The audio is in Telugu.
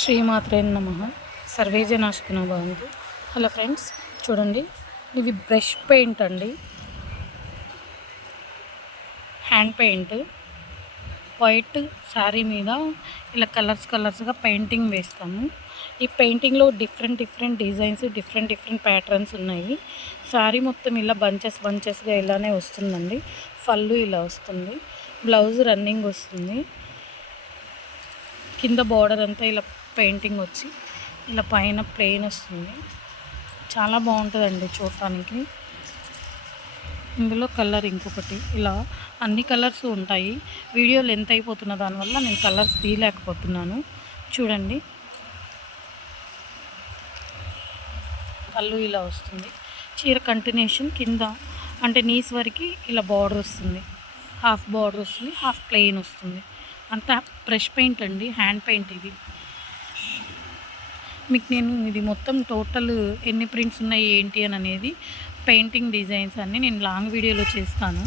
శ్రీమాత్రే నమః. సర్వే జనా సుఖినో భవంతు. హలో ఫ్రెండ్స్, చూడండి, ఇది బ్రష్ పెయింట్ అండి, హ్యాండ్ పెయింట్. వైట్ శారీ మీద ఇలా కలర్స్గా పెయింటింగ్ వేస్తాము. ఈ పెయింటింగ్లో డిఫరెంట్ డిజైన్స్, డిఫరెంట్ ప్యాటర్న్స్ ఉన్నాయి. శారీ మొత్తం ఇలా బంచెస్గా ఇలానే వస్తుందండి. పళ్ళు ఇలా వస్తుంది, బ్లౌజ్ రన్నింగ్ వస్తుంది. కింద బార్డర్ అంతా ఇలా పెయింటింగ్ వచ్చి ఇలా పైన ప్లెయిన్ వస్తుంది. చాలా బాగుంటుందండి చూడటానికి. ఇందులో కలర్ ఇంకొకటి, ఇలా అన్ని కలర్స్ ఉంటాయి. వీడియో లెంత్ అయిపోతున్న దానివల్ల నేను కలర్స్ తీయలేకపోతున్నాను. చూడండి, పళ్ళు ఇలా వస్తుంది. చీర కంటిన్యూషన్ కింద అంటే నీస్ వరకు ఇలా బార్డర్ వస్తుంది. హాఫ్ బార్డర్ వస్తుంది, హాఫ్ ప్లెయిన్ వస్తుంది. అంతా బ్రష్ పెయింట్ అండి, హ్యాండ్ పెయింట్ ఇది. మీకు నేను ఇది మొత్తం టోటల్ ఎన్ని ప్రింట్స్ ఉన్నాయి ఏంటి అని అనేది, పెయింటింగ్ డిజైన్స్ అన్నీ నేను లాంగ్ వీడియోలో చేస్తాను.